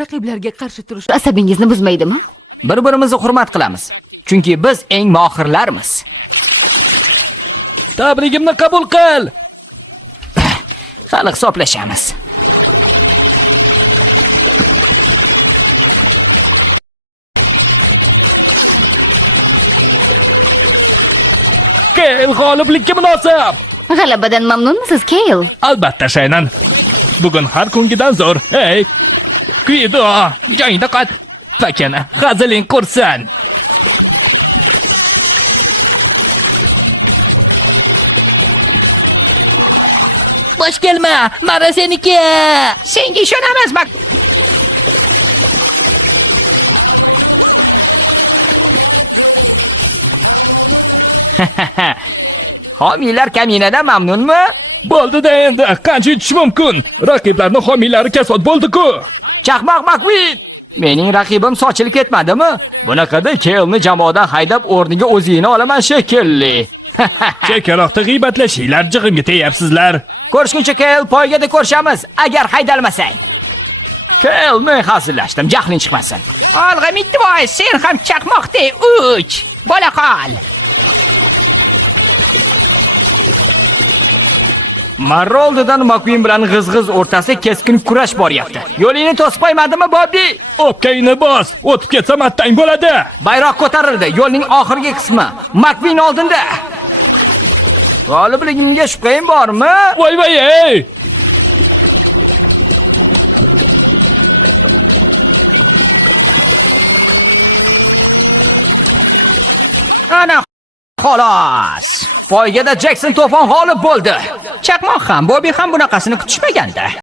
Raqiblarga qarshi turish Asabingizni buzmaydimi? Bir-birimizni hurmat qilamiz. Chunki biz eng mohirlarmiz. Tabrigimni qabul qil. Hali hisoblashamiz. Kel g'oliblikka munosib. G'alabadan mamnunmisiz, Kale? Albatta, Shaynan. Bugun har kungidan zo'r. Hey, Kuydo, joyingda qat. Fakana, haziling qursin. bosh kelma, mara seniki. Senga ishonamiz, bak. Homiylar kaminadan mamnunmi? Bo'ldi-da endi, qancha yutish mumkin? Raqiblarni homiylari kasod bo'ldi-ku. Chaqmoq McQueen. Mening raqibim sochilib ketmadimi? Bunaqada Kelni jamoadan haydab o'rniga o'zingni olaman shekilli. Chekaroqda g'iybatlashinglar, jig'imga teyapsizlar. Ko'rishguncha Kel, poygada ko'rishamiz, agar haydalmasang. Kel, men hazillashdim, jahling chiqmasin. Olg'a mitvoy, sen ham chaqmoqdek uch. Bola qol. Marra oldidan McQueen bilan g'izg'iz o'rtasi keskin kurash boryapti. Yo'lingni to'sib qo'ymadimi, Bobby? O'pkangni bos, o'tib ketsam attang bo'ladi. Bayroq ko'tarildi. Yo'lning oxirgi qismi. McQueen oldinda. G'olibligimga shubhang bormi? Voy voy ey! Ana xolos. Poygada Jackson to'fon g'olib bo'ldi. Chaqmoq ham, Bobby ham bunaqasini kutishmaganda.